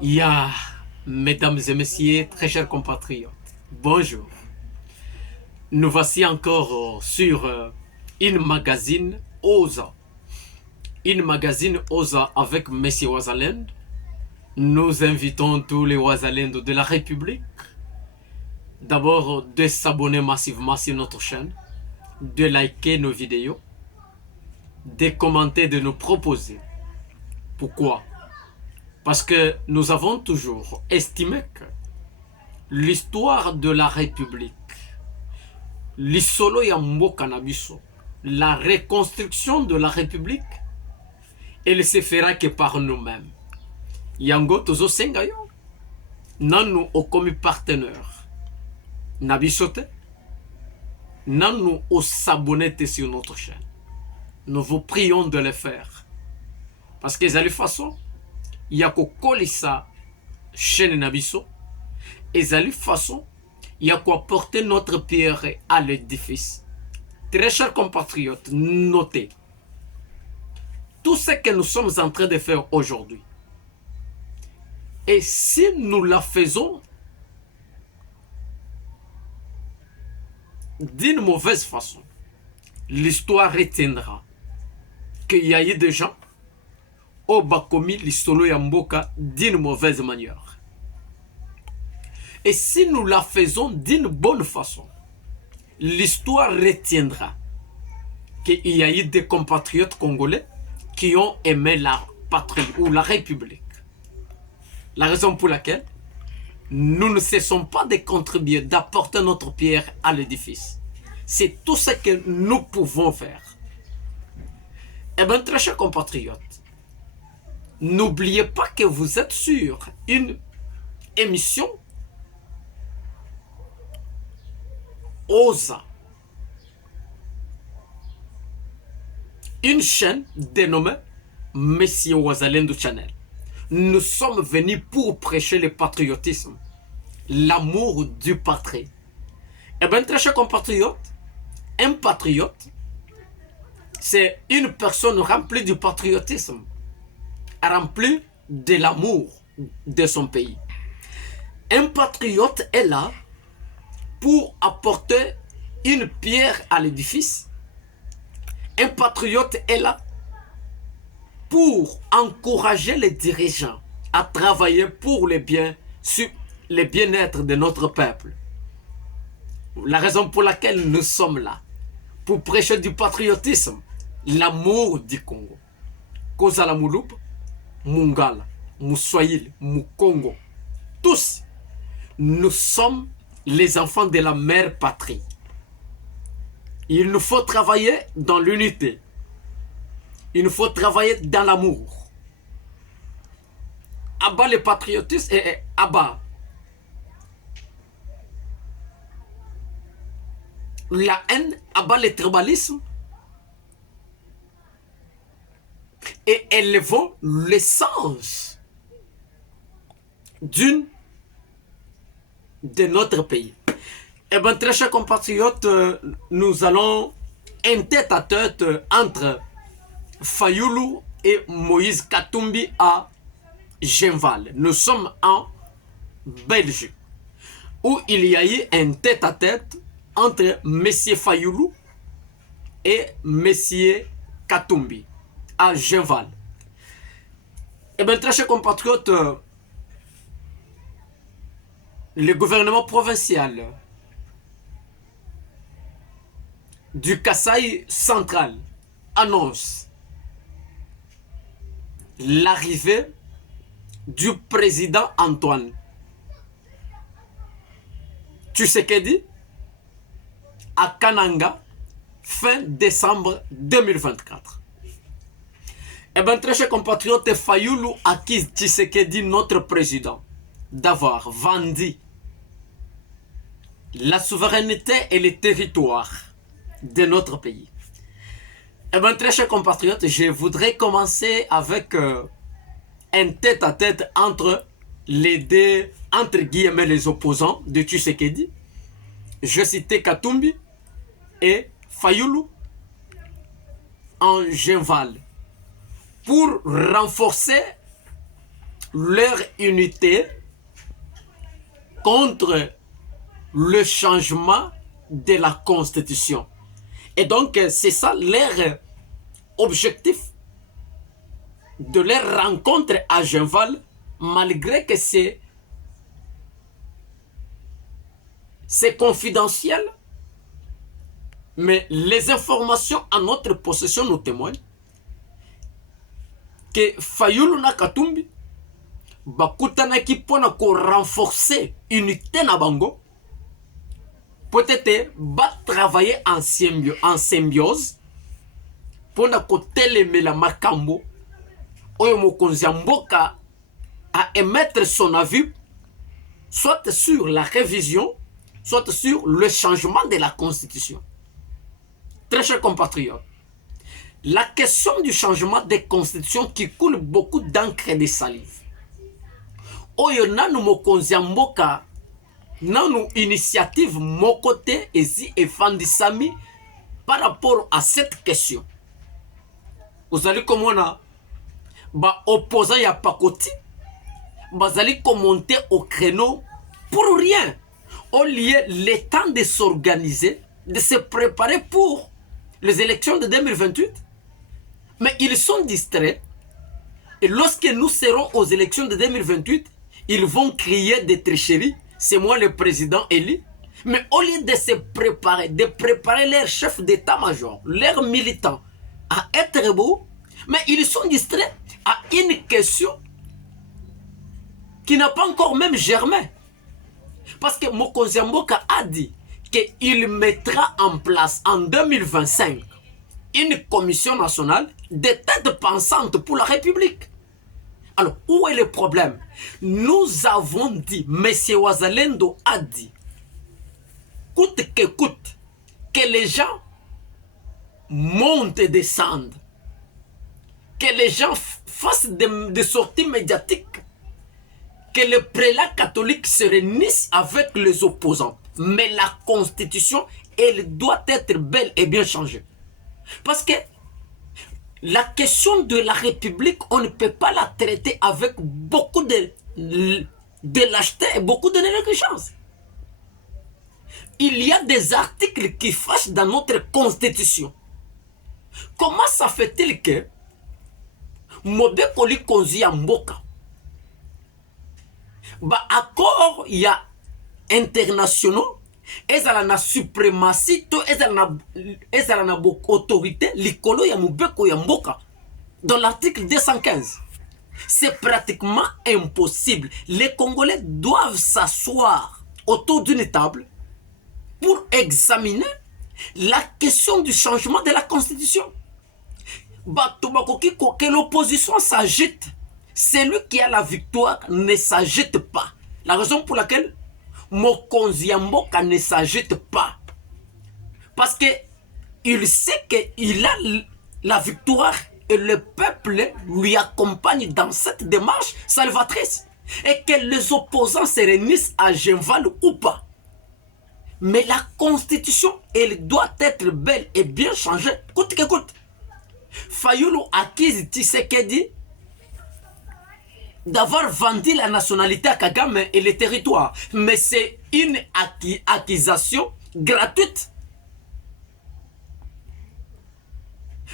Ya, mesdames et messieurs, très chers compatriotes, bonjour. Nous voici encore sur une magazine OSA. Une magazine OSA avec Messie Ouazalend. Nous invitons tous les Ouazalend de la République d'abord de s'abonner massivement sur notre chaîne, de liker nos vidéos, de commenter, de nous proposer. Pourquoi? Parce que nous avons toujours estimé que l'histoire de la République, l'isolo ya mboka na biso, la reconstruction de la République, elle se fera que par nous-mêmes. Yango tozo senga yo, nanu okomi partenaire na biso te, nanu osabone te sur notre chaîne. Nous vous prions de le faire. Parce que ezali façon ya kokolisa chaîne na biso, ezali façon ya apporter notre pierre à l'édifice. Très chers compatriotes, notez tout ce que nous sommes en train de faire aujourd'hui. Et si nous la faisons d'une mauvaise façon, l'histoire retiendra qu'il y a eu des gens au bakomi l'isolo ya mboka d'une mauvaise manière. Et si nous la faisons d'une bonne façon, l'histoire retiendra qu'il y a eu des compatriotes congolais qui ont aimé la patrie ou la République. La raison pour laquelle nous ne cessons pas de contribuer, d'apporter notre pierre à l'édifice. C'est tout ce que nous pouvons faire. Eh bien, très chers compatriotes, n'oubliez pas que vous êtes sur une émission OSA. Une chaîne dénommée Messie Ouazalend Channel. Nous sommes venus pour prêcher le patriotisme, l'amour du patrie. Eh bien, très chers compatriotes, un patriote, c'est une personne remplie du patriotisme, remplie de l'amour de son pays. Un patriote est là pour apporter une pierre à l'édifice. Un patriote est là pour encourager les dirigeants à travailler pour le bien-être de notre peuple. La raison pour laquelle nous sommes là, pour prêcher du patriotisme, l'amour du Congo. Kozala Mulup, Mungala, Moussoïl, Mukongo, tous, nous sommes les enfants de la mère patrie. Il nous faut travailler dans l'unité. Il nous faut travailler dans l'amour. Abat le patriotisme et abat la haine, abat le tribalisme et élevons l'essence de notre pays. Eh bien, très chers compatriotes, nous allons un tête-à-tête entre Fayoulou et Moïse Katumbi à Genval. Nous sommes en Belgique, où il y a eu un tête-à-tête entre M. Fayoulou et M. Katumbi à Genval. Eh bien, très chers compatriotes, le gouvernement provincial du Kasaï central annonce l'arrivée du président Antoine Tshisekedi à Kananga fin décembre 2024. Eh bien, très chers compatriotes, Fayoulou accuse Tshisekedi, notre président, d'avoir vendu la souveraineté et les territoires de notre pays. Eh bien, très chers compatriotes, je voudrais commencer avec un tête-à-tête entre les deux, entre guillemets, les opposants de Tshisekedi. Je citais Katumbi et Fayoulou en Genval pour renforcer leur unité contre le changement de la Constitution. Et donc, c'est ça leur objectif de leur rencontre à Genval, malgré que c'est confidentiel, mais les informations à notre possession nous témoignent que Fayulu na Katumbi bakutanaki pona ko renforcer unité na bango, peut-être ba travailler en symbiose pona ko telemela makambo oyo mokonzi ya mboka à émettre son avis soit sur la révision, soit sur le changement de la Constitution. Très chers compatriotes, la question du changement des constitutions qui coule beaucoup d'encre et de salive. Oyo nanu mokonzi ya mboka nanu initiative mokote ezi efandisami par rapport à cette question. Vous allez komona ba opposant ya pakoti bazali commenter au créneau pour rien. Au lieu le temps de s'organiser, de se préparer pour les élections de 2028, mais ils sont distraits. Et lorsque nous serons aux élections de 2028, ils vont crier des tricheries. C'est moi le président élu. Mais au lieu de se préparer, de préparer leurs chefs d'état-major, leurs militants à être beaux, mais ils sont distraits à une question qui n'a pas encore même germé. Parce que Mokonzi Mboka a dit qu'il mettra en place en 2025 une commission nationale des têtes pensantes pour la République. Alors, où est le problème? Nous avons dit, M. Wazalendo a dit, coûte que coûte, que les gens montent et descendent, que les gens fassent des sorties médiatiques, que le prélat catholique se réunisse avec les opposants. Mais la constitution, elle doit être belle et bien changée. Parce que la question de la République, on ne peut pas la traiter avec beaucoup de lâcheté et beaucoup de négligence. Il y a des articles qui fâchent dans notre constitution. Comment ça fait-il que Mobekoli Konzi Mboka, accord il y a internationaux, et ça la suprématie, et ça la autorité, l'icolo ya Mobeko ya Mboka, dans l'article 215. C'est pratiquement impossible. Les Congolais doivent s'asseoir autour d'une table pour examiner la question du changement de la Constitution. Que l'opposition s'agite. Celui qui a la victoire ne s'agite pas. La raison pour laquelle Mokonzi Mboka ne s'agite pas. Parce que il sait qu'il a la victoire et le peuple lui accompagne dans cette démarche salvatrice. Et que les opposants se réunissent à Genval ou pas. Mais la constitution, elle doit être belle et bien changée. Écoute, écoute. Fayulu accuse Tshisekedi d'avoir vendu la nationalité à Kagame et les territoires. Mais c'est une accusation gratuite.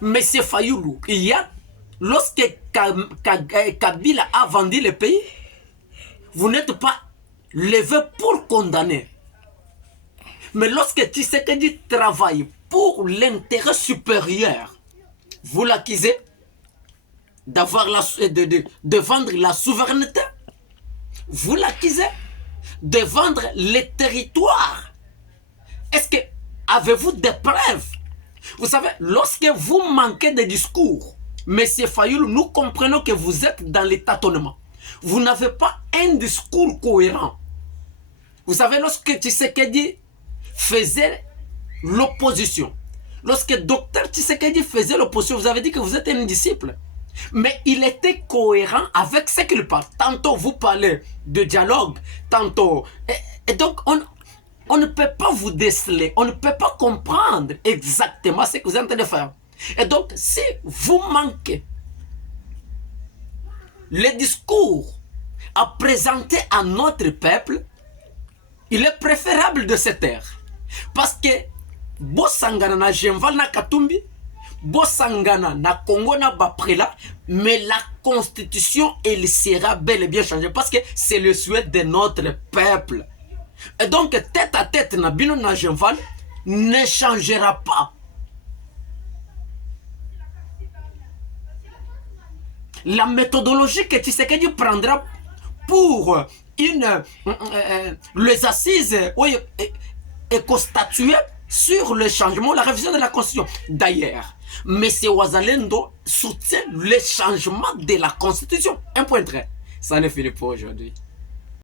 Monsieur Fayulu, lorsque Kabila a vendu le pays, vous n'êtes pas levé pour condamner. Mais lorsque Tshisekedi travaille pour l'intérêt supérieur, vous l'accusez d'avoir de vendre la souveraineté. Vous l'accusez de vendre les territoires. Est-ce que avez-vous des preuves? Vous savez, lorsque vous manquez de discours, Monsieur Fayulu, nous comprenons que vous êtes dans le tâtonnement. Vous n'avez pas un discours cohérent. Vous savez, lorsque Tshisekedi faisait l'opposition, lorsque Dr Tshisekedi faisait l'opposition, vous avez dit que vous êtes un disciple. Mais il était cohérent avec ce qu'il parle. Tantôt vous parlez de dialogue, tantôt... Et donc on ne peut pas vous déceler, on ne peut pas comprendre exactement ce que vous êtes en train de faire. Et donc si vous manquez le discours à présenter à notre peuple, il est préférable de se taire. Parce que bosangana na Genval na Katumbi, bosangana na Congo na Baprela, mais la constitution, elle sera bel et bien changée parce que c'est le souhait de notre peuple. Et donc, tête à tête, na bino na Genval ne changera pas. La méthodologie que Tshisekedi prendra pour les assises est constatuée sur le changement, la révision de la Constitution. D'ailleurs, M. Ouazalendo soutient le changement de la Constitution. Un point très. Ça ne finit pas aujourd'hui.